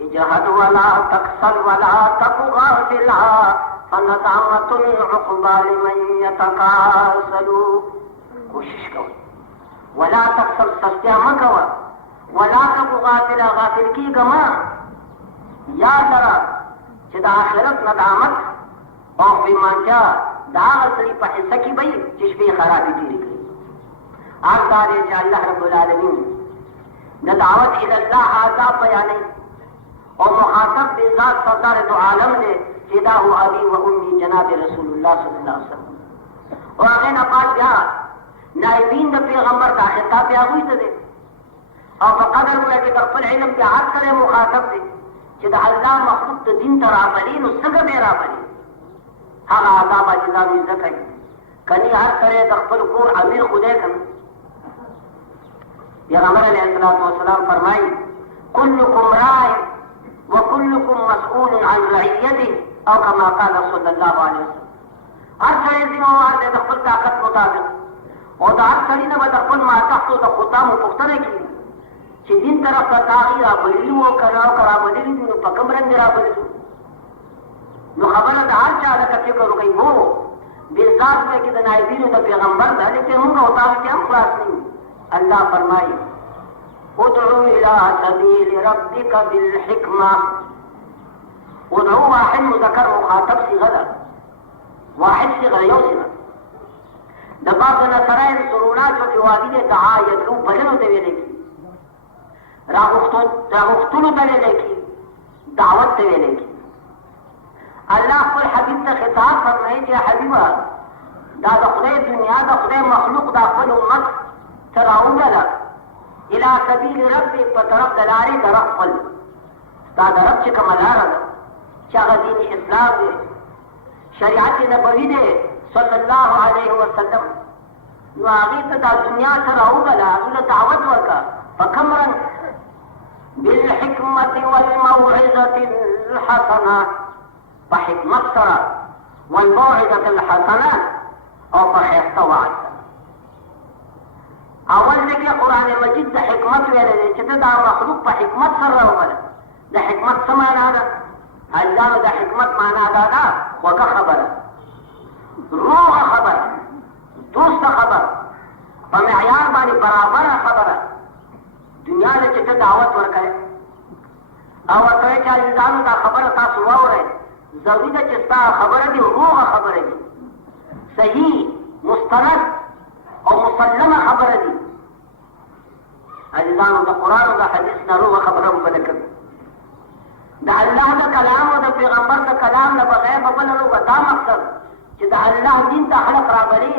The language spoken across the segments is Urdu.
اجهد ولا تكسل ولا تك غافلا فندامة عقبى لمن يتكاسل. کوشش کوئ ولا تکسل سستیا مکوه ولا تک غافلا غافل کیږه مه. یاد لره چې د آخرت ندامت او پیمانچا د هغه سړي په حصه کې به وي چې شپې خرابې تېرې کړي. حال دا دی چې الله رب العالمین د دعوت الالله آداب بیانوي او مخاطب بې ذات سردار دو عالم دی چې دا هو ابي و امي جناب رسول الله صلی الله علیه وسلم. او هغې نه بعد بیا نائبین د پیغمبر دا خطاب بیا هغوی ته دی او په قدر وایي چې د خپل علم بیا هر سړی مخاطب دی چې د الله مخلوق د دین ته رابلي نو څنګه به رابلي. هغه آداب اجزام یې زده کوي. کني هر سړی د خپل کور امیر خدای کوي. پیغمبر علیه الصلاة والسلام فرمایي كلكم راع وكلكم مسؤول عن رعیته او کما قال صلی الله علیه وسلم. هر سړی ذمہوار دی د خپل طاقت مطابق او د هر سړي نه به د خپل ماتحتو د خدامو پوښتنه کېږي چې دین طرف ته دا هغوی رابللي وو که رابللي دي نو په کوم رنګ رابللي دي. نو خبره د هر چا لکه فکر وکړئ هو بالذات وایي چې د نایبینو د پیغمبر ده لیکن موږ او تاسو کې هم خلاص نه یو. الله فرمایي ادعو الى سبیل ربک بالحکمه. ادعو واحد مذکر مخاطب صیغه ده. واحد صیغه یو صیغه د بعض نصرای سرونات و جوابی دعا یدلو بلنو ته ویلی کی راغفتلو ته ویلی کی دعوت ته ویلی کی. الله خپل حبیب ته خطاب فرمایي چې حبیبه دا د خدای دنیا د خدای مخلوق د خپل امت ته راوبله الى سبیل ربک په طرف د لارې د رب خپل ستا د رب چې کومه لاره ده چې هغه دین اسلام دی شریعت نبوي دی صلی الله علیه وسلم. نو هغې ته دا دنیا ته راوبله هغې له دعوت ورکړه په کوم رنګ بالحکمة والموعظة الحسنة په حکمت سره والموعظة الحسنة او په ښایسته وعظ سره. اول ذکر قرآن مجید د حکمت ویلی دی چې ته دا مخلوق په حکمت سره راوبله. د حکمت څه معنا ده؟ الله د حکمت معنا دا ده خوږه خبره روغه خبره دوسته خبره په معیار باندې برابره خبره دنیا له چې ته دعوت ورکوې او ورته وایې چې عزیزانو دا خبره تاسو واورئ ضروري ده چې ستا خبره دي روغه خبره دي صحیح مستند او مسلمه خبره دي. عزیزانو د قرآن او د حدیث نه روغه خبره مو بده کوي. د الله د کلام او د پیغمبر د کلام نه بغیر به بله روغه دا مقصد چې د الله دین ته خلق رابلي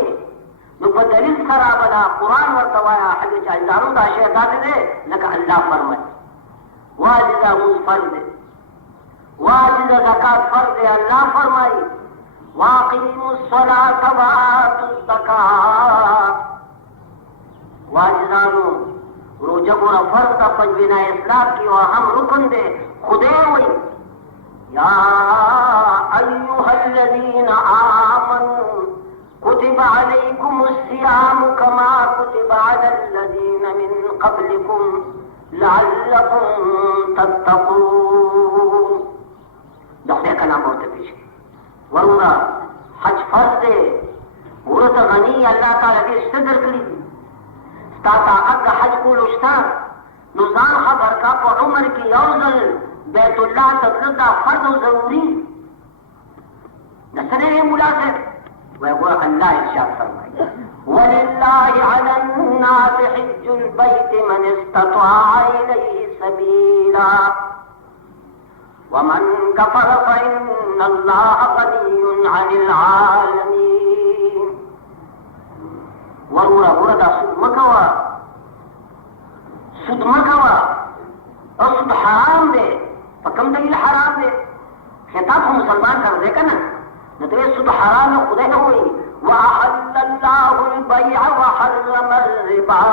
نو په دلیل سره رابله. قرآن ورته وایه حدیث عزیزانو دا شی داسې دی لکه الله فرمایي واجده مونځ فرض دی واجده زکات فرض دی. الله فرمایي واقیموا الصلاة وآتوا الزکاة. واجدانو روجه ګوره فرض ده په بنا اسلام کې او هم رکن دی. خدای وایي یا ایها الذین آمنوا كتب عليكم الصيام كما كتب على الذين من قبلكم لعلكم تتقون. د خدای کلام ورته پیش وروره حج فرض دی ورته غني الله تعالی ډېر شته درکړي دي ستا طاقت د حج کولو شته نو ځان خبر کا په عمر کې یو ځل بیت الله ته تلل دا فرض او ضروري نه څه دی ملا صاحب ويقول الله ارشاد فرمائے ولله على الناس حج البيت من استطاع اليه سبيلا ومن كفر فان الله غني عن العالمين. ورورا دا سود مکوا او سود حرام دے فکم دلیل حرام دے خطاب کو مسلمان کر دے کنا نتوی سود حرام خدا نہ ہوئی وَأَحَلَّ اللَّهُ الْبَيْعَ وَحَرَّمَ الرِّبَا.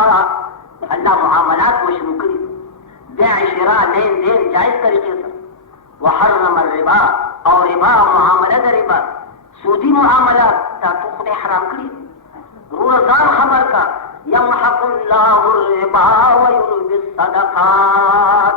اللہ معاملات مشروع کری بیع شراء لین دین جائز طریقے سے وحرم الربا اور ربا معاملہ ربا سودی معاملات تا تو خود حرام کری. روزان خبر کا یمحق اللہ الربا ویربی الصدقات.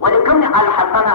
ولكن الحسنه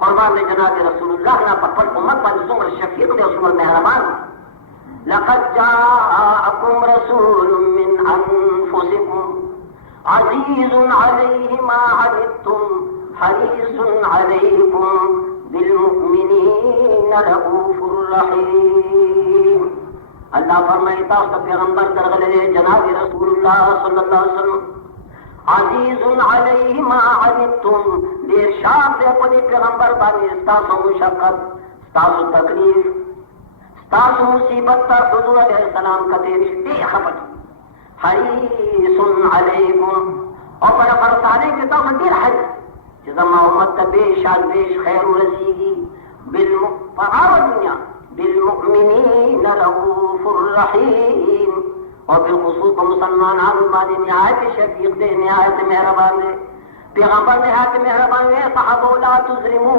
قربان دے جناب رسول اللہ نا پر امت باندې څومره شفیق دی او څومره مهربان. لقد جاءكم رسول من انفسكم عزيز عليه ما عنتم حريص عليكم بالمؤمنين رؤوف رحيم. اللہ فرمائے تاسو پیغمبر درغلے جناب رسول اللہ صلی اللہ علیہ وسلم عزیز علیہ ما عنتم دیر شاق دے پدی پیغمبر بانی ستاسو مشقت ستاسو تکلیف ستاسو مصیبت تا حضور علیہ السلام کا تیرشتے خفت حریص علیکم اور پر فرسانے کے تاسو دیر حج جزما امت بیش آج بیش خیر رسیگی دنیا بالمؤمنین رؤوف الرحیم اور بالخصوص مسلمان آدمی نہایت شفیق دے نہایت مہربان دے پیغمبر نہایت مہربان دے صحابہ لا تظلمو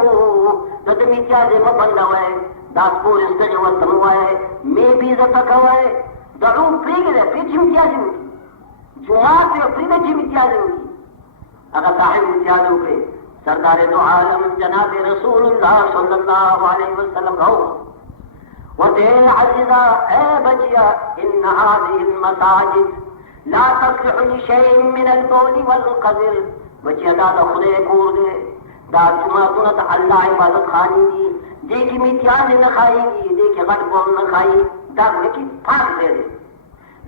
دتمی تیازے مبندہ ہوئے داس پور استجے وطن ہوئے میں بھی عزت ہوئے دعو پریگ دے پریچ امتیازی ہوئی جماعت دے پریگ امتیازی ہوئی اگر صاحب امتیازی ہوئے سردار دو عالم جناب رسول اللہ صلی اللہ علیہ وسلم رہو وتے عزیزا اے بچیا ان هذه المساجد لا تصلح لشيء من البول والقذر بچیا دا خدای کور دے دا جماعتوں تا اللہ عبادت خانی دی دے کی میتیاز نہ کھائے گی دے کی غٹ بول نہ کھائی دا کی پاک دے دے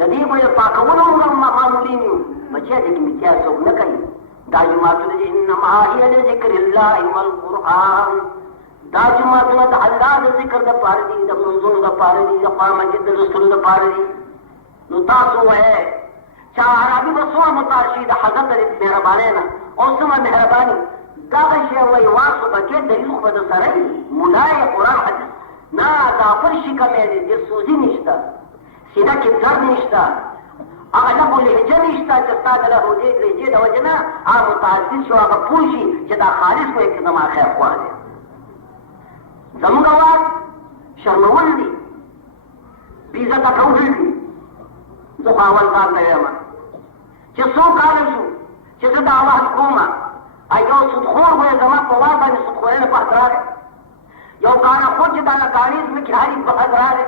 ددی کو پاکولو معمولی نہیں بچیا دے کی میتیاز سو نہ کھائی دا جماعتوں دے انما هي لذکر اللہ والقرآن دا جماعتوں دا اللہ دا ذکر دا پارے دی دا منظور دا پارے دی دا قرآن مجید دا رسول دا پارے دی نو تاسو ہے چاہ عربی بسوا متارشی دا حضرت مہربانے نا اور سمہ مہربانی دا غشی ہوئی واسو بکے دلیل خود سرائی مولای قرآن حدیث نا دا پرشی کمی دی دل سوزی نشتا سینہ کی درد نشتا اغلب لہجہ نشتا جستا دلہ ہو جے لہجے دا وجنا آم متعزل شو آگا پوشی جدا خالص کو ایک زمان خیر خواہ دے زمون آواز شرمول دی بیزت اکوزل دی زو خاول کار دیما چه سو کارشو چه زد آواز کوما ایو صدخور ہوئے زمان پوار بانی صدخورین پاہترار یو کانا خود جدانا کاریز میں کھاری پاہترار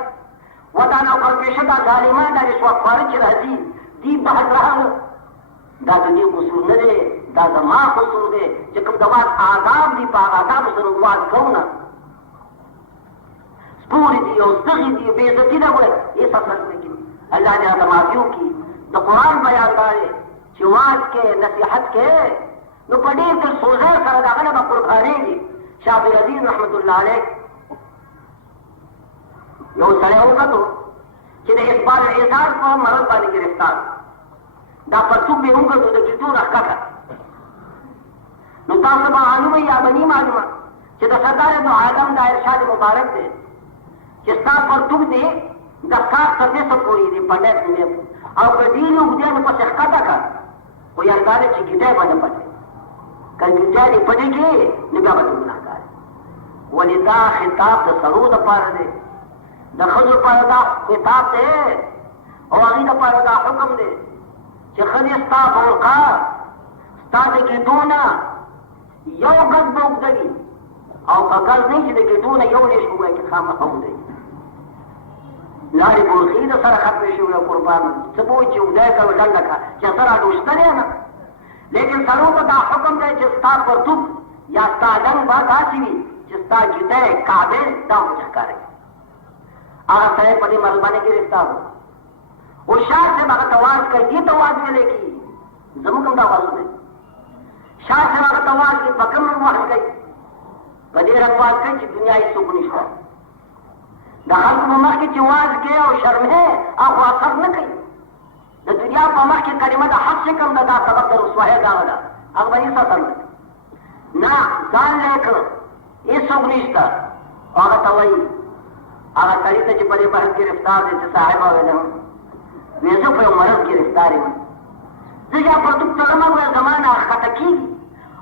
ودانا کرکشتا ظالمان دا رسوا فارج رہزی دی پاہترار دا دنیا قصور ندے دا زمان قصور دے چکم دوات آداب دی پا آداب سنوات کونا پوری دی اور سخی دی بے عزتی نہ ہوئے یہ سب سچ لیکن اللہ نے آدمافیوں کی تو قرآن بیان دارے چواز کے نصیحت کے نو پڑی پھر سوزے سرد آگلہ با قربانے گی شاہ عزیز رحمت اللہ علیہ یو سڑے ہوگا تو کہ اس بار اعزاز کو مرد بانے گرفتار دا پرسوک بھی ہوگا تو دکتو رکھا تھا نو تاصبہ آنوہ یا بنی معلومہ کہ دا سردار دو عالم دا ارشاد مبارک دے جستا پر تم دے دستار کرنے سے پوری دے پڑھنے میں اور قدیل اگدے میں پس اخکتا کر وہ یاردارے چی گدے بنا پڑھے کل گدے نے پڑھے کے نگاہ بنا گناہ کار ولی دا خطاب دا سرو دا پار دے دا خضر پار دا خطاب دے اور آگی دا پار دا حکم دے چی خد استا بولقا ستا دے گدونا یو گز بوگدگی اور گز نہیں چی دے گدونا یو نیش ہوگا کہ خام خم دے لاری بولخی دا سر ختم شوئے قربان سبوئی چی اگدے کر وجل لکھا چی سر آدوشتا دے نا لیکن سروں کا دا حکم دے چستا پر تب یا ستا لنگ بات آچی بھی چستا جدے کعبے دا مجھا کرے آگا سہے پڑی مرزبانے کی رفتہ ہو وہ شاہ سے بغت آواز کر دی تو آواز ملے کی زمکم دا آواز دے شاہ سے بغت آواز کی بکم میں وحل گئی بدیر آواز کر چی دنیا ہی سوک نشتا دا خلق ممخ کی چواز کے اور شرم ہے آپ اثر نہ کئی دا دنیا ممخ کی کلمہ دا حق سے کم دا سبب دا رسوہ دا ودا اب بنی سا سر نا زان لے کر اس سوک نشتا آگا توائی آگا کلیتا چی پڑے بہت گرفتار دے چی صاحبہ ہوئے لہم ویسو پہ مرض گرفتاری میں زجا پر تک تلمہ ہوئے زمانہ خطکی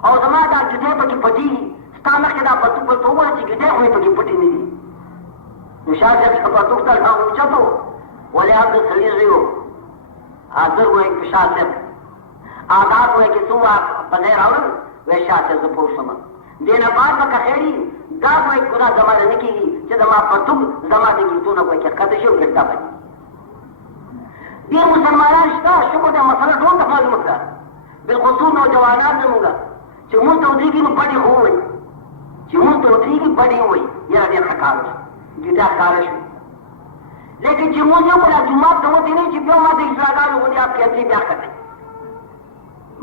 اور زمانہ دا جدے پا کی پٹی ستامخ کی دا پر تک پر توبہ چی جدے ہوئے پا کی پٹی نہیں نشاہ سے پر تک تلمہ اونچا تو ولی عبد سلیزی ہو حاضر ہوئے ایک پشاہ سے آداد ہوئے کہ تو آپ بزیر آورن وی شاہ سے زپو سمن دینا بعد به خیری دا کوئی ګناه زمانه نه کیږي چې زما په توګ زمانه کې تو نه کوئی کې کته شو ګټه باندې دې مسلمانان شته شکر دې مسله ټول ته معلومه کړه بالخصوص نوجوانان زموږ چې موږ ته ودرېږي نو بډې خو وایي چې موږ ته ودرېږي بډې وایي یاره ډېر ښه کار وشو ګیټار ښکاره شو لیکن چې موږ یو کله جومات ته وتې نه چې بیا ما ته اصلاحګانو غوندې آپ کېدلې بیا ښه کوي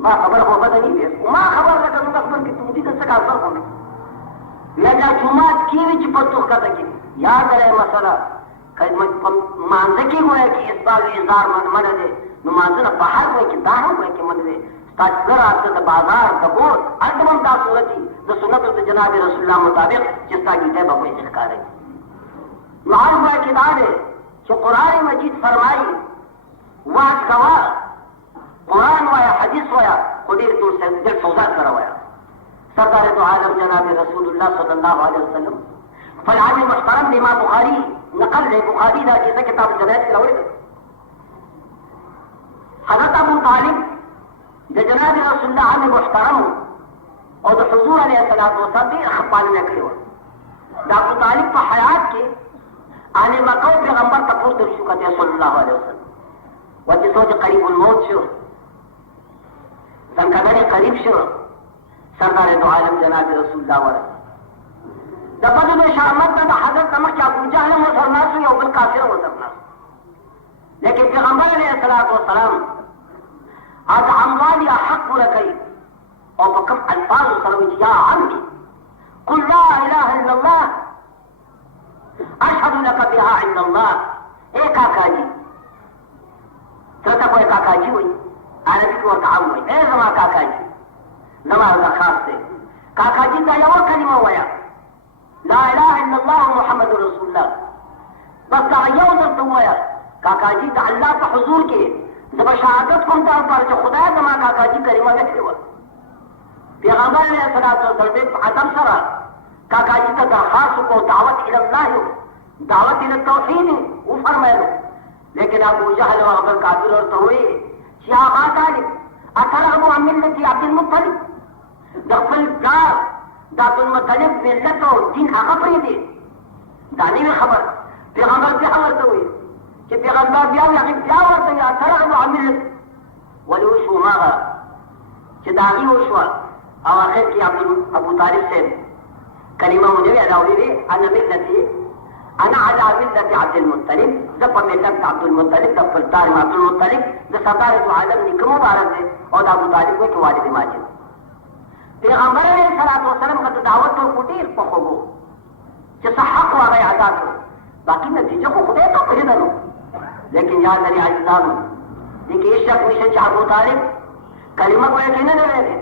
ما خبر خو بده نه وي ما خبر لکه زموږ خبر کې تودي ته څه کار فرق ونه لکه جومات کې وي چې په توښته کې یاد رہے مسله مانځه کې ګویا کې اسبال اظهار منع دی نو مانځه نه بهر ګویا کې دا هم ګویا کې منع دی ستا ګر آته د بازار د کور هلته به هم دا صورت وي د سنتو د جناب رسول الله مطابق چې ستا ګیټی به ګویا چې ښکاره نو هر ګویا کې دا دی چې قرآن مجید فرمایي واج کوه قرآن وایا حدیث وایا خو ډېر سودا سره وایا سردار دو عالم جناب رسول الله صلی الله علیه وسلم فالعام محترم امام بخاری نقل ہے بخاری دا کیسا کتاب جنایت کی راوڑی حضرت ابو طالب دا جناب رسول اللہ عام محترم اور دا حضور علیہ السلام دیر خپال میں کری ہوا دا ابو طالب پا حیات کے آنے مکو پیغمبر تپور در شکتے صلی اللہ علیہ وسلم وجہ سوچ قریب الموت شو زنکدر قریب شو سردار دو عالم جناب رسول اللہ ورد د بدر شامت د حضرت نمک چې ابو جهل مسلمان یو بل کافر مسلمان لیکن پیغمبر علیه الصلاۃ والسلام از اموال حق ورکړي او په کوم الفاظ سره وی یا عمي قل لا اله الا الله اشهد لك بها عند الله اے کاکا جی ته کوئی کاکا جی وای عربی کو تعاون وای اے زما کاکا جی زما خاص ته کاکا جی دا یو کلمه وایا لا اله الا الله محمد رسول الله بس دا یو درته وایا کاکا جی د الله په حضور کې د بشهادت کوم ته پر چې خدای زما کاکا جی کلمه وکړي و پیغمبر علیه الصلاۃ والسلام په ادب سره کاکا جی ته درخواست کو دعوت الى الله دعوت الى التوحید و فرمایلو لیکن ابو جهل او ابو کافر ورته وی چې هغه طالب اترغب عن ملة عبد المطلب د خپل پلار د عبد المطلب ملت او دین هغه پرېږدي دا نوې خبر پیغمبر بیا ورته وی چې پیغمبر بیا ورته وی اترغب عن ملة ولې وشو هماغه چې د هغې وشوه او آخر کې ابو طالب صاحب کلمه مو دې ویله او ویې انا ملتي انا على ملة عبد المطلب زه په ملت عبد المطلب د خپل پلار عبد المطلب د سردار دو عالم نیکه مبارک دی او د ابو طالب وایي چې والد ماجد پیغمبر علیه الصلاۃ والسلام ته دعوت ورکړو ډېر په خوږو چې څه حق و هغه یې ادا کړو باقي نتیجه خو خدای ته پرېږدلو لیکن یاد لري عزیزانو دې کې هېڅ شک نشته چې ابو طالب کلمه ګویا کې نه دی ویلې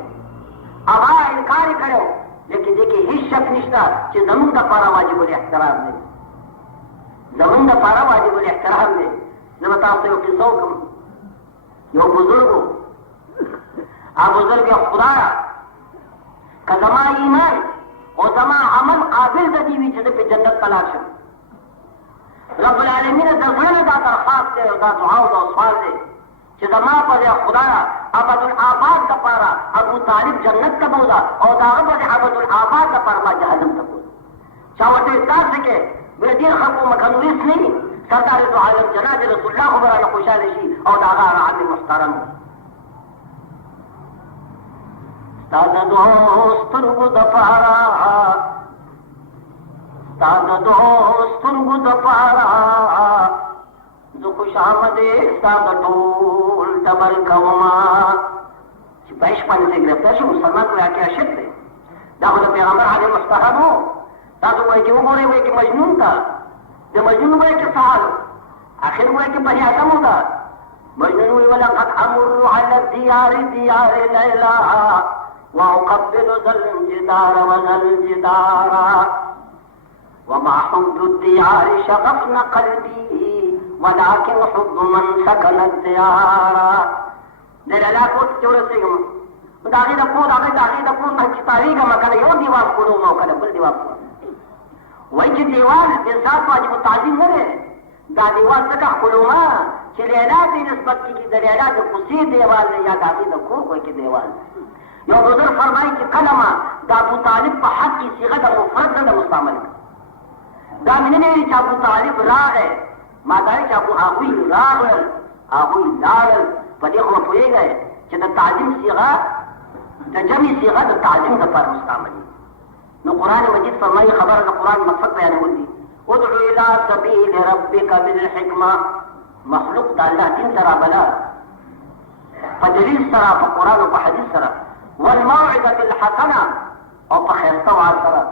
هغه انکار یې کړی لیکن دې کې هېڅ شک نشته چې زموږ دپاره واجب الاحترام دی زمون د پاره واجب الاحترام دی زه به تاسو ته یو قصه وکړم یو بزرګ و هغه بزرګ یې خدایه که زما ایمان او زما عمل قابل د دې وي چې زه په جنت ته لاړ شم رب العالمین د زړه نه دا درخواست دی او دا دعا او دا سوال دی چې زما په دې خدایه ابدالآباد دپاره ابو طالب جنت ته بوځه او د هغه په دې ابدالآباد دپاره ما جهنم ته بوځه چا ورته داسې کې ډېر خلکو مکنوریس نه وي سردار دو عالم جناب رسول الله خو به رانه خوشحاله شي او د هغه عام محترم ستا د دوو سترګو دپاره ستا د دوو سترګو دپاره زه خوشامدې ستا د ټول ټبر کومه چې په عشق باندې ځای ګرفتار شي مسلمان کو یا کې عاشق دی دا خو د پیغمبر علیه مستحب و تاسو وایي چې وګورئ وایي چې مجنون ته د مجنون وایي چې سهال آخر وایي چې بني آدم ده مجنون وایي ولقد امر على الديار ديار ليلا واقبل ذا الجدار وذا الجدار وما حب الديار شغفنا قلبي ولكن حب من سكن الديار دل لا کوټ جوړسېږم دا هغې د کور هغې د هغې د کور نه چې تاوېږم کله یو دیوال کړوم او کله بل دیوال کړوم وایي چې دیوال د ذات واجب التعظیم نه دی دا دیوال ځکه ښکلومه چې لیلا ته نسبت کېږي د لیلا د کوڅې دیوال دی یا د هغې د کور کوی کې دیوال یو بزرگ فرمایي چې کله ما د ابو طالب په حق کې صيغه د مفرد نه د مستعمل دا مې نه ویلي چې ابو طالب راغی، ما دا ویلي چې هغوی راغلل، هغوی لاړل. په دې خو پوهېږئ چې د تعظیم صيغه د جمع صيغه د تعظیم دپاره مستعمل دي. نو قرآن مجید فرمایي خبره د قرآن مقصد بیانول دي. ادعو الى سبیل ربک بالحکمه، مخلوق د الله دین ته رابله په دلیل سره، په قرآن او په حدیث سره، والموعظة الحسنه او په ښایسته وعظ سره،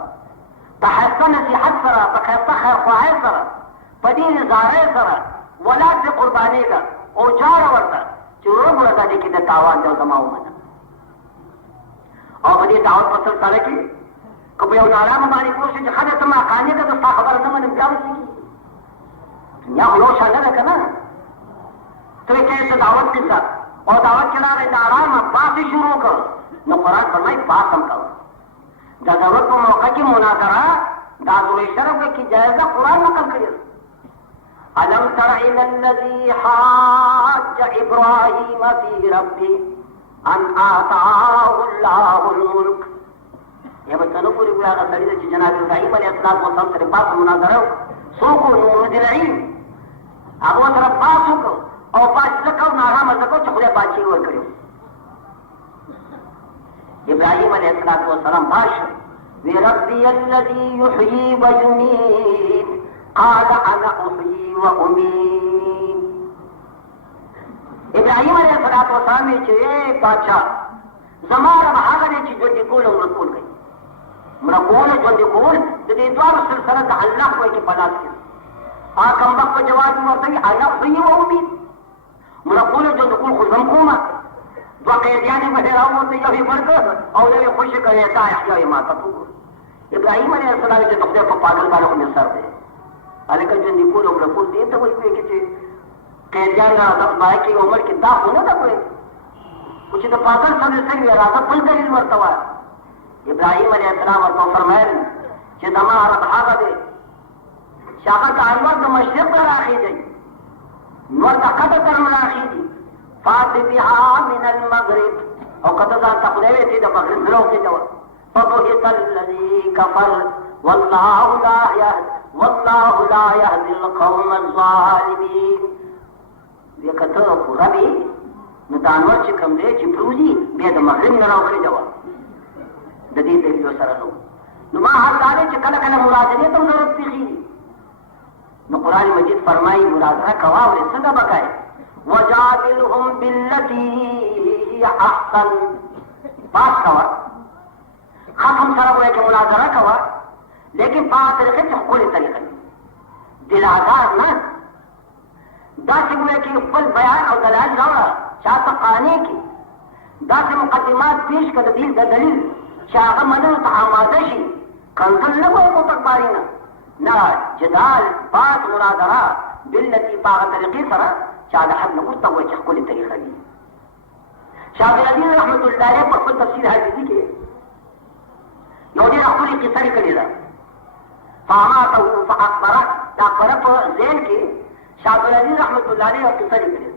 په ښایسته نصیحت سره، په ښایسته خیرخواهۍ سره، په ډېرې زارۍ سره، ولا پرې قربانېږه او جاړه ورته چې وګوره دا دې کې د تاوان دی او زما ومنه. او په دې دعوت په سلسله کې که په یو نارامه باندې پوه شي چې ښځې ته ما قانع که زه ستا خبره نه منم، بیا وسې کېږي. دنیا خو یو شان نه ده که نه. ته یې ته دعوت کړه او دعوت کې راغی د ارامه بحث یې شروع کړ. نو قرآن فرمایي بحث هم کوه. د ضرورت په موقع کې مناظره دا ضروري شرف کې جایزه قرآن نقل کړې ده. ألم تر إلى الذي حاج إبراهيم في ربه أن آتاه الله الملك. یا به ته نه پورې وړه هغه سړي ده چې جناب ابراهیم علیه السلام سره بحث مناظره څوک و؟ نمرود العین. هغه ورسره بحث وکړو او بحث ځکه او نارامه ځکه چې خدای بادشاهي ورکړې وه. ابراهیم علیه السلام بادشاه وی ربي الذي يحيي ويميت قال انا احيي واميت. ابراهیم علیه السلام چې بادشاه زما رب هغه دی چې ژوندي کول او مړه کول کوي. مړه کول او ژوندي کول د دې دواړو سلسله د الله په کې په لاس کې. هغه کمبخت په جواب کې ورته وایي انا احيي واميت. مړه کول او ژوندي کول خو زه هم کومه. دوه قیدیانې به راووته، یو یې مړ کړ او یو یې خوشي کړ، تا احیا یې ماته وګوره. ابراهیم علیه السلام چې د خدای په پاگل باندې خو مې سر دی. هلکه ژوندي کول او مړه کول دې ته وایي چې قیدیان راځه کې عمر کې دا خو نه ده کوی. خو چې د پاگل سره څنګه راځه بل دلیل ورته وایه. ابراهیم علیه السلام ورته وفرمایل چې زما رب هغه دی چې هغه ته انور د مشرق نه راخېږي، نور د قطب تر نه راخېږي. فات بها من المغرب، او کته ځان ته خدای وایي د مغرب نه راوخېږه. فبهت الذي كفر والله لا يهدي القوم الظالمين. دې کته پورا دی نو د انور چې کوم دی چې پروزي بیا د مغرب نه راوخېږه د دې دلیل سره نو ما حال دا دی چې کله کله مناظرې ته ضرورت پېښېږي. نو قرآن مجید فرمایي مناظره کوه او څنګه به کوې؟ وجادلهم بالتي هي احسن. بات کوه، ختم سره وایي چې مناظره کوه، لیکن په هغه طریقې چې ښکلې طریقه وي، دلازار نه. داسې وایي چې خپل بیان او دلایل راوړه، چاته قانع کړي، داسې مقدمات پېښ کړه د دلیل چې هغه منلو ته آماده شي. کنزل نه وایي کوتکباري نه، جدال بات مناظره بالتي په هغه طریقې سره چې د حد نه وروسته وایي چې ښکلې طریقه وي. شاه عبدالعزیز رحمت الله علیه په خپل تفسیر حدیثي کې یو ډېره ښکلې کیسه لیکلې ده. فاماته فاکبره، د اکبره په ذیل کې شاه عبدالعزیز رحمت الله علیه یو کیسه لیکلې ده.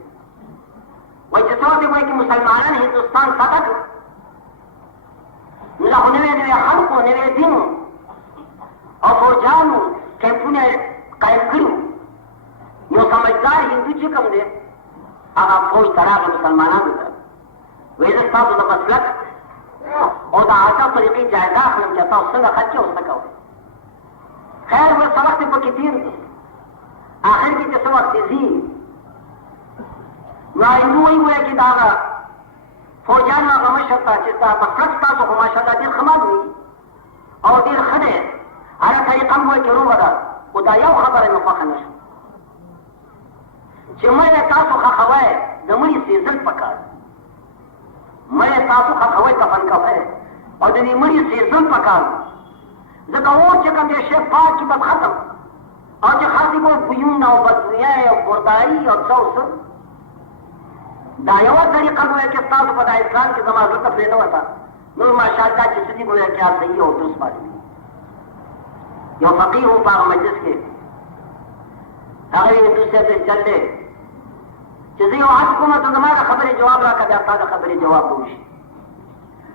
وایي چې څه وخت وایي چې مسلمانان هندوستان فتح کړ، نو دا خو نوی خلقو، نوی دین او فوجانو کیمپونه قایم کړي. یو سمجدار هندو چې کوم دی هغه فوج ته راغی مسلمانانو ته، وایي زه ستاسو د مسلک او د عادت طریقې جایزه اخلم چې تاسو څنګه خلک یې ورته کوئ. خیر اوس څه وخت یې پکې تېر دی، آخر کې چې څه وخت یې ځي نو هندو وایي چې د هغه فوجانو هغه مشر ته چې ستا مسلک ستاسو خو ماشاءالله ډېر ښه معلوم وي او ډېر ښه دی، هره طریقه هم وایي چې روغه ده، خو دا یو خبره مې خوښه نه شوه چې مړی تاسو ښخوئ، د مړي سېزل پکار، مړی تاسو ښخوئ کفن کوئ او د دې مړي سېزل پکار، ځکه اور چې کوم دی شی پاک کي بس ختم، او چې خاصې کو بویونه او بدبویۍ او مرداري او څه او څه، دا یوه طریقه ګویا چې ستاسو په دا اسلام کې زما زړه ته پرې نه وته. نور ماشاءالله چې څه دي ګویا چې صحیح او درست معلومېږي. یو فقیر و په هغه مجلس کې، هغه یې هندو صاحب ته چل دی چې زه یو عرض کومه ته زما د خبرې جواب راکړه، بیا ستا د خبرې جواب به وشي.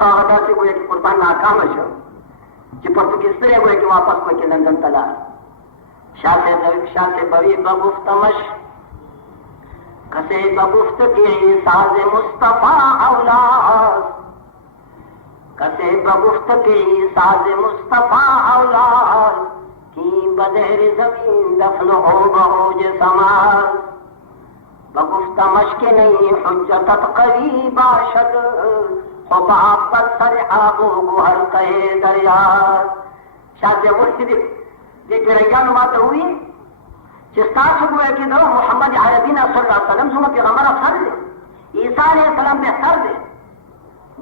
هغه داسې وایي چې قربان ناکامه شو چې پرتګیستری وایي چې واپس کوي چې لندن ته لاړ. شاه صاحب بوی بگفتمش کسی بگفت که ساز مصطفی اولاد، کسی بگفت که ساز مصطفی اولاد کی بدر زمین دفن ہو بہوج سماز. بگفتمش که نہیں حجتت قوی باشد خباب پر سر آب و گوہر کہے دریاز. شاہ صاحب وایي دې پیرګانو ماته ووایي چې ستاسو ګویا کېدو محمد عربي صلی الله علیه وسلم زموږ پیغمبر افضل دی، عیسی علیه السلام بهتر دی.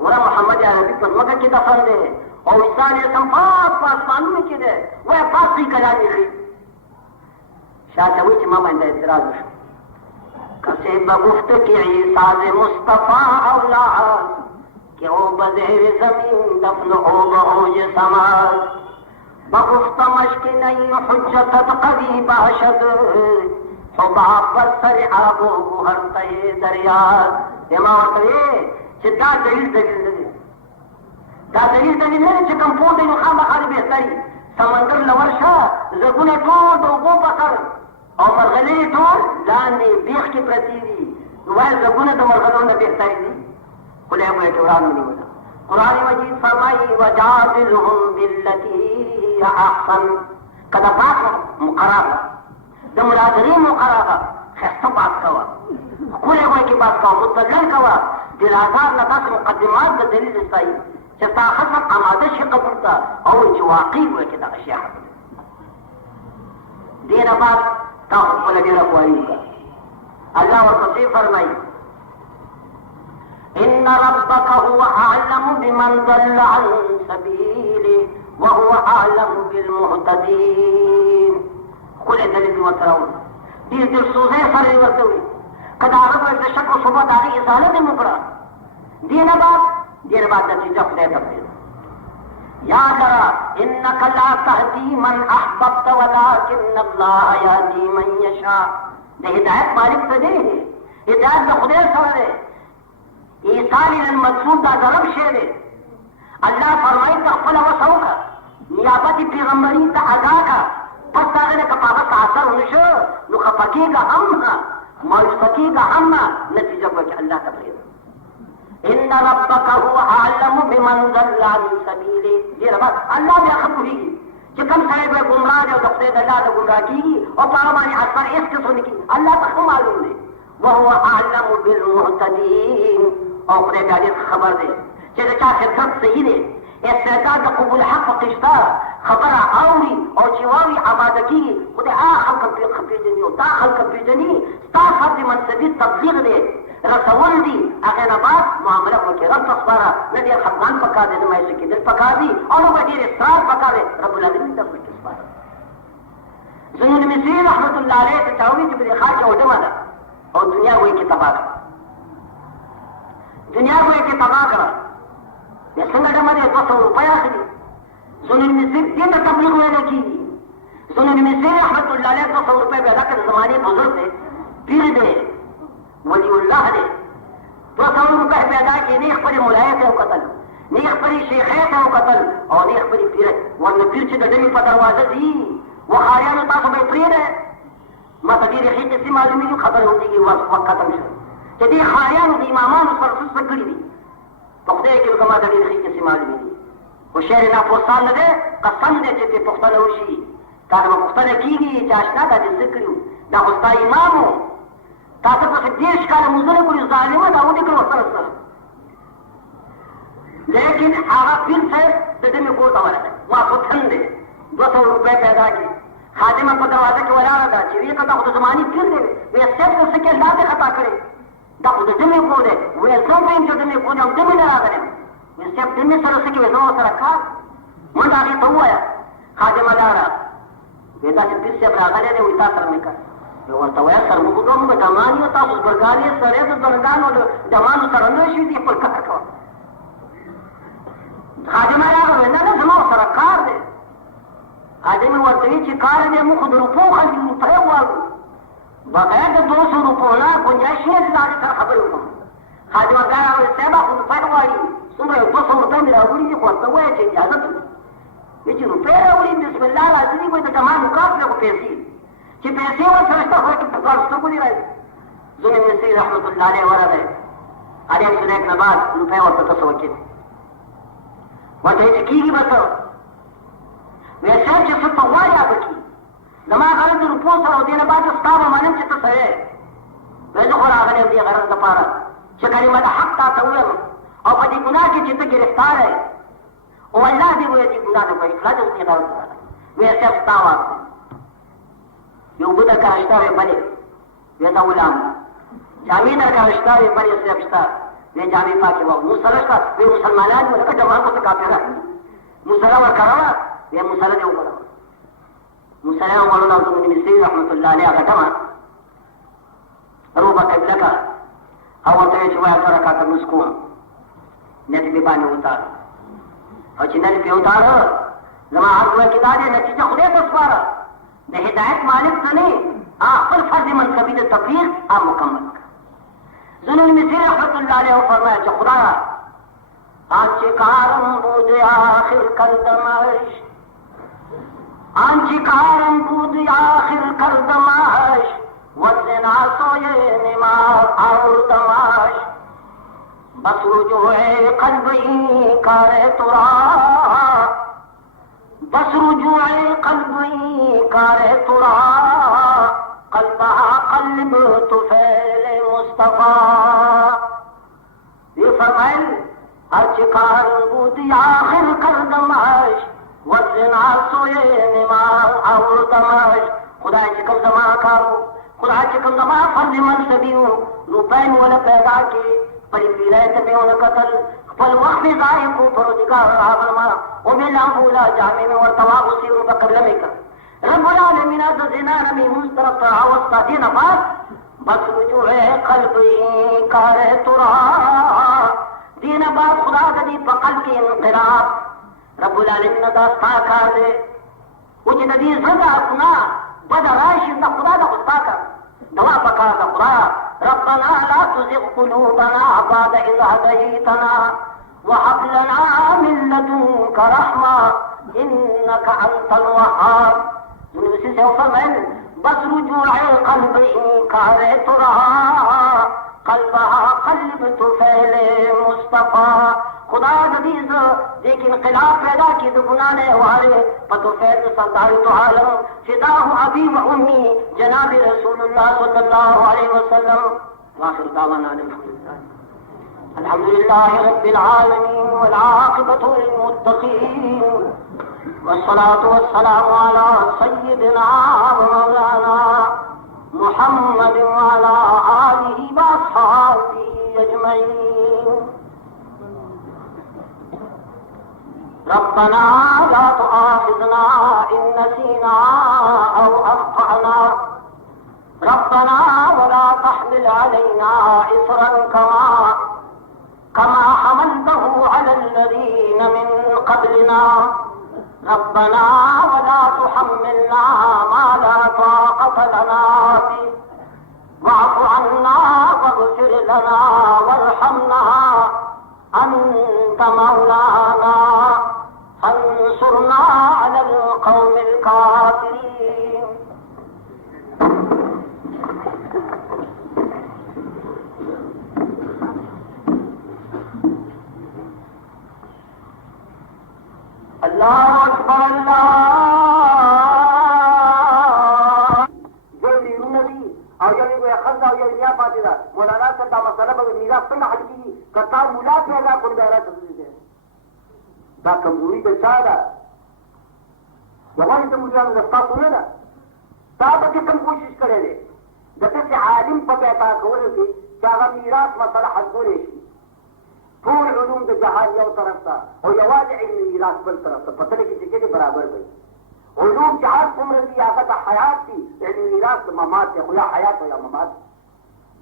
ګوره محمد عربي په ځمکه کې دفن دی او عیسی علیه السلام پاک په اسمانونو کې دی. وایي پاک دی کلام یې ښي. شاه صاحب وایي چې ما باندې اعتراض وشو. کسی بگفت که عیسی مصطفی اولاد که او بزهر زمین دفن او بهوج سماز. بگفتمش که نہیں حجتت قوی باشد حباب پر سر آب و گوہر تہے دریاز. ما ورته ویې چې دا دلیل نه دی، دا دلیل نه دی چې کوم پوه دی نو خامخا دې بهتري. سمندر له ورشه زرګونه ټول د اوبو په سر او مرغلرې ټول لاندې بیخ کې پرتې دي. نو وایي زرګونه د مرغلرو نه بهتري دي. خو له هغو یې ټولان ونیوله. قرآن مجید فرمایي وجادلهم بالتي هي احسن. کله بات مقرره د مناظرې مقرره ښایسته بات کوه، ښکلی غوی کې بات کوه، مستدلل کوه، دلازار نه داسې مقدمات د دلیل ستایي چې ستا خصم اماده شي قبول ته او وایي چې واقعي وایي چې دغه شی حق دی. دې نه بعد تا خو خپله ډېره خواري وکړه. الله ورپسې فرمایي ان ربك هو اعلم بمن ضل عن سبيله وهو اعلم بالمهتدين. خو له دلیل ورسره وو ډېر دلسوزۍ سره یې ورته وویل که د هغه باید د شک او شبهه د هغې ازاله دې مو کړه. دې نه بعد نتیجه خدای ته پرېږده. یاد لره انک لا تهدي من احببت ولكن الله يهدي من يشاء. د هدایت مالک څه دی؟ هدایت د خدای سره دی. ایصال المقصود دا ضرب شی دی. الله فرمایي ته خپله وسه وکړه، نیابت پیغمبري ته ادا کړه، پس د هغې نه که په هغه څه اثر ونه شو نو خفه کېږه هم نه، مایوسه کېږه هم نه، نتیجه به چې الله ته پرېږده. ان ربک هو اعلم بمن ضل عن سبیله. ډېره بس الله بیا ښه پوهېږي چې کوم سړی به ګمراه دی او د خدای د الله نه ګمراه کېږي او په هغه باندې اثر هېڅ قسم نه کېږي. الله ته ښه معلوم دی. وهو اعلم بالمهتدين. او خدای بیا ډېر خبر دی چې د چا خدمت صحیح دی، استعداد د قبول حق پکې شته، خبره اوري او چې واوري اماده کېږي. خدای هغه خلک پېژني او دا خلک پېژني. ستا فرد منصبي تبلیغ دی، رسول دي. هغې نه بعد معامله وکړي رب ته سپاره. نه ډېر خفګان پکار دی، نه مایوسه کېدل پکار دي او نه به ډېر اصرار پکار دی. رب العالمین ته پکې سپاره. زنون مصري رحمت الله علیه ته چا وویل چې په دې ښار کې وډمه ده او دنیا وایي کې تباه کړه، دنیا وایي کې تباه کړه. بیا څنګه ډمه دی؟ 200 روپۍ اخلي. زنون مصري دې ته تبلیغ ویلی کېږي. زنون مصري رحمت الله علیه 200 روپۍ پیدا کړه. د زمانې بزرګ دی، پیر دی، ولی الله دی. 200 روپۍ پیدا کړي، نه یې خپلې ملایې ته وکتل، نه یې خپلې شیخې ته وکتل او نه یې خپلې پیرې. ورنه پیر چې د ډلې په دروازه ځي وخاریانو تاسو به یې پرېږدئ. ما ته ډېرې ښې قصې معلومېږي، خبرې وکړېږي، وخت ختم شو چې دې خاریانو د امامانو سره څه څه کړي دي. په خدای کې لکه ما ته ډېرې ښې قصې معلومېږي. خو شعر ناپوستان نه دی، قسم دی چې پرې پوښتنه وشي. تا ته به پوښتنه کېږي چې اشنا دا دې څه کړي وو؟ دا خو ستا امام و، تا ته پسې 30 کاله مونځونه کړي، ظالمه دا ودې کړه ورسره سره. لیکن هغه پیر صاحب د ډمې کور ته ورغی، ماخوستن دی، 200 روپۍ پیدا کړي. خادمه په دروازه کې ولاړه ده چې ویې که دا خو د زمانې پیر دی. ویې صاحب ته څه کې لا دې خطا کړې؟ دا خو د ډمې کور دی. ویې زه ویم چې ډمې کور دی او ډمې نه راغلی یم. ویې صاحب ډمې سره څه کوې؟ زه ورسره کار. منډه هغې ته ووایه. خادمه لاړه. ویې داسې پیر صاحب راغلی دی، وایي تا سره مې کړ. ورته وایه سر موږ دوه موږ ډمان یو، تاسو زبرګان یې، سړی د زرګانو د ډمانو سره نه شوي دي، خپل کار کوه. خادمه راغله، نه نه زما ورسره کار دی. خادمې ورته وایي چې کار دی، موږ خو د روپو خلک یو، روپۍ غواړو. بغیر د 200 روپو نه ګنجایش نه دی د هغې سره خبرې وکړم. خادم ګان او سبا خو په غواړي څومره 200 روپۍ مې راوړي دي خو ته وایې چې اجازه ته چې روپۍ راوړي بسم الله لازمي وي د کمال مکافله خو پیسې چې پیسې ورسره شته خو په کار سترګو دي راځي ځینې مصري رحمت الله علیه ورغی عليه سنیک نه بعد روپۍ ورته څه وکړي ورته چې کېږي به څه وایي صاحب چې څه ته غواړې هغه کړي زما غرض د روپو سره او دې نه بعد ستا به منم چې ته سړی وایي زه خو راغلی یم دې غرض دپاره چې کلمه د حق تا ته ویم او په دې ګناه کې چې ته ګرفتار یې او الله دې وایي دې ګناه نه په اصلاح دې دې غرض راغلی وایي صاحب ستا واک یو اوبه درکاره شته وایي بلې وایي زه غلام جامې درکاره شته وایي بلې صاحب شته وایي جامې پاکې واغ موږ سره شته وایي مسلمانان یو لکه جماعت ورته کافران موږ سره ورکړه وایي موږ سره دې وکړه موږ سره یې مولانا عبدالمجید مصري رحمت الله علیه غټمه روبه قبله کا او ورته چې وایي 2 رکعاته لمونځ کوم نیت مې باندې وتاړه او چې نیت مې وتاړه زما عرض وایي چې دا دی نتیجه خدای ته سپاره د هدایت مالک ته نه خپل فرض منصبي د تبلیغ مکمل کړه ذوالنون مصري رحمت الله علیه وفرمایل چې خدایا آنچه کارم بود آخر کردمش آنچه کارم بود آخر کردمش والزنا سوی نماز آوردمش بس رجوع قلبی کار ترا بس رجوع قلبی کار ترا قلبها قلب طفیل مصطفیٰ یہ فرمائل ہر چکار بودی آخر کردمش والزنا سوی نماز آوردمش خدا چکم زما کارو خدا چکم زما فرض منصبیوں روپین ولا پیدا کی پری پیرے تبیوں قتل خپل وقت ضائع کو پروردگار راغلما او ملا مولا جامع میں ورتوا اسی بقبل میں کر رب العالمین از زنا نمی مسترف تعاوستا دین بعد بس رجوع قلبی کار ترا دین بعد خدا دی بقل کی انقلاب رب العالمین داستا کار دے وجه د دې زړه ګناه بد راشي د خدا د غصه دوا پکار د خدا ربنا لا تزغ قلوبنا بعد إذ هديتنا وهب لنا من لدنك رحمة إنك أنت الوهاب يونس فرمائل بس رجوع قلبي کار ترا قلبها قلب طفیل مصطفیٰ خدا ددیز دیکھ انقلاب پیدا کی تو گناہ نے وارے پتو فیض سردار تو عالم فداہ ابی و امی جناب رسول اللہ صلی اللہ علیہ وسلم واخر دعوانا الحمد للہ رب العالمین والعاقبۃ للمتقین والصلاة والسلام على سيدنا ومولانا محمد وعلى آله وأصحابه أجمعين ربنا لا تؤاخذنا إن نسينا أو أخطأنا ربنا ولا تحمل علينا إصرا كما حملته على الذين من قبلنا ربنا ولا تحملنا ما لا طاقة لنا به واعف عنا واغفر لنا وارحمنا أنت مولانا فانصرنا على القوم الكافرين اللہ اکبر اللہ جو بیرون دی او جو کوئی خزا او جو نیا پاتې ده مولانا صاحب دا مسله به میراث څنګه حل کیږي کتا مولا پیدا کړی دا راځي دا کمزوري د چا ده یوازې د مولیانو د ستاسو نه ده تا به کوم کوشش کړی دی د داسې عالم په پیدا کولو کې چې هغه میراث مسله حل کولی شي ټول علوم د جهان یو طرف ته او یوازې علم میراث بل طرف ته په تله کې چې کېږي برابر وي علوم چې هر څومره دي هغه د حیات دي علم میراث د ممات دی خو یا حیات او یا ممات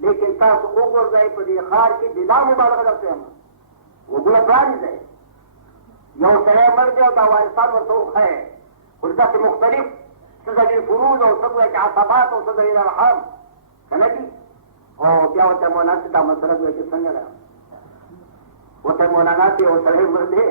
لیکن تاسو وګورئ په دې ښار کې بلا مبالغه درته یم وګوره پرانیزئ یو سړی مړ دی او دا وارثان ورته وښیئ خو داسې مختلف څه ذوي الفروض او څه ذوي عصبات او څه ذوي الارحام که نه دي او بیا ورته مولانا ته دا مسله وایي چې څنګه ده ورته مولانا چې یو سړی مړ دی